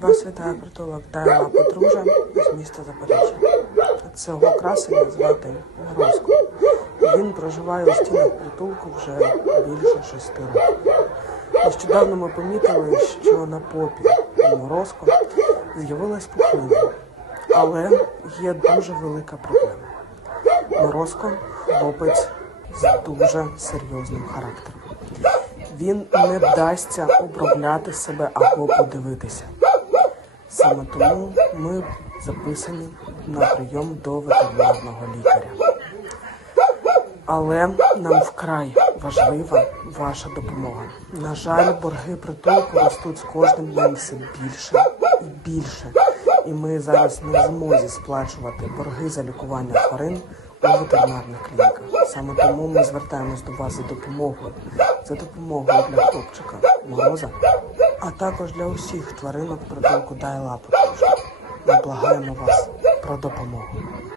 Вас вітає притулок «Дай лапу, друже» з міста Запоріжжя. Цього красення звати Морозко. Він проживає у стінах притулку вже більше 6 років. Нещодавно ми помітили, що на попі у Морозко з'явилась пухлина. Але є дуже велика проблема. Морозко – хлопець з дуже серйозним характером. Він не дасться обробляти себе або подивитися. Саме тому ми записані на прийом до ветеринарного лікаря. Але нам вкрай важлива ваша допомога. На жаль, борги притулку ростуть з кожним днем все більше і більше. І ми зараз не в змозі сплачувати борги за лікування тварин у ветеринарних клініках. Саме тому ми звертаємось до вас за допомогою. За допомогою для хлопчика Мороза, а також для усіх тваринок притулку «Дай лапу, друже». Ми благаємо вас про допомогу.